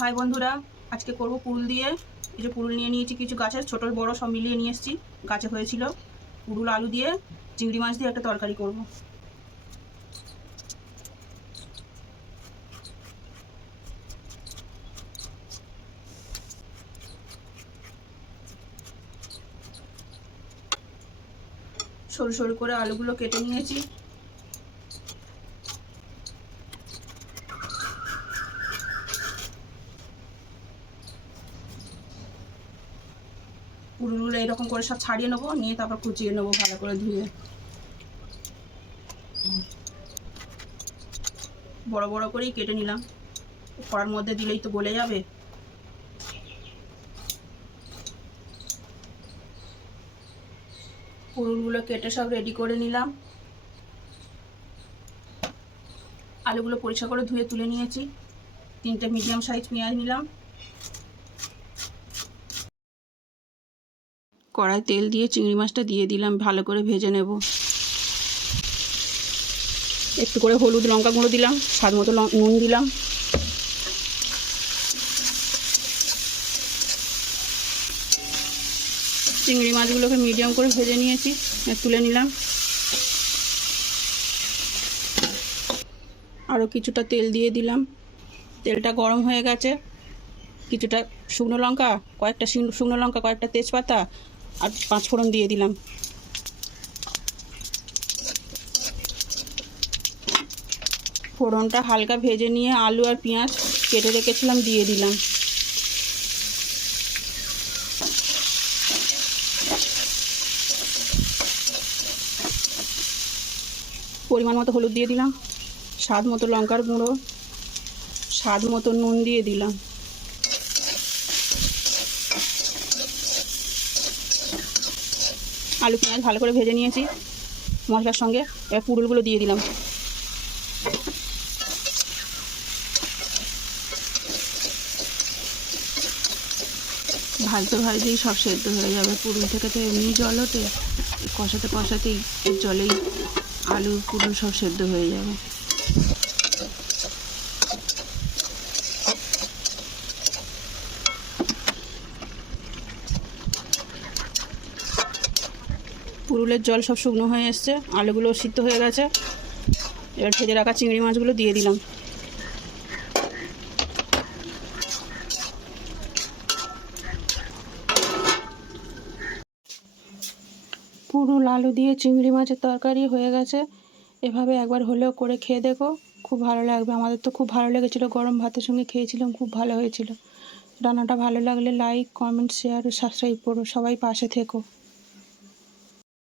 High বন্ধুরা, আজকে করব পুরুল দিয়ে। এই যে পুরুল নিয়ে নিয়েছি, কিছু গাছের ছোট বড় সব মিলিয়ে নিয়ে এসেছি, গাছে হয়েছিল। পুরুল আলু দিয়ে চিংড়ি মাছ দিয়ে একটা তরকারি করব। সরু সরু করে আলুগুলো কেটে নিয়েছি। পুরুলগুলো এরকম করে সব ছাড়িয়ে নেবো, নিয়ে তারপর কুচিয়ে নেবো ভালো করে ধুয়ে। বড় বড় করেই কেটে নিলাম, কড়ার মধ্যে দিলেই তো গলে যাবে। পুরুলগুলো কেটে সব রেডি করে নিলাম। আলুগুলো পরিষ্কার করে ধুয়ে তুলে নিয়েছি। 3টে মিডিয়াম সাইজ পেঁয়াজ নিলাম। কড়াই তেল দিয়ে চিংড়ি মাছটা দিয়ে দিলাম, ভালো করে ভেজে নেব। একটু করে হলুদ লঙ্কা গুঁড়ো দিলাম, স্বাদ মতো নুন দিলাম। চিংড়ি মাছগুলোকে মিডিয়াম করে ভেজে নিয়েছি, তুলে নিলাম। আরও কিছুটা তেল দিয়ে দিলাম। তেলটা গরম হয়ে গেছে। কিছুটা শুকনো লঙ্কা, কয়েকটা তেজপাতা আর 5 ফোড়ন দিয়ে দিলাম। ফোড়নটা হালকা ভেজে নিয়ে আলু আর পেঁয়াজ কেটে রেখেছিলাম দিয়ে দিলাম। পরিমাণ মতো হলুদ দিয়ে দিলাম, স্বাদ মতো লঙ্কার গুঁড়ো, স্বাদ মতো নুন দিয়ে দিলাম। আলু পেঁয়াজ ভালো করে ভেজে নিয়েছি মশলার সঙ্গে। এবার পুরুলগুলো দিয়ে দিলাম। ভাজতে ভাজতেই সব সেদ্ধ হয়ে যাবে। পুরুল থেকে তো এমনি জল ওঠে, কষাতে কষাতেই এর জলেই আলু পুরুল সব সেদ্ধ হয়ে যাবে। পুরুলের জল সব শুকনো হয়ে এসছে, আলুগুলো সিদ্ধ হয়ে গেছে। এবার ভেজে রাখা চিংড়ি মাছগুলো দিয়ে দিলাম। পুরুল আলু দিয়ে চিংড়ি মাছের তরকারি হয়ে গেছে। এভাবে একবার হলেও করে খেয়ে দেখো, খুব ভালো লাগবে। আমাদের তো খুব ভালো লেগেছিলো, গরম ভাতের সঙ্গে খেয়েছিলাম, খুব ভালো হয়েছিল। রান্নাটা ভালো লাগলে লাইক, কমেন্ট, শেয়ার ও সাবস্ক্রাইব করো। সবাই পাশে থেকো।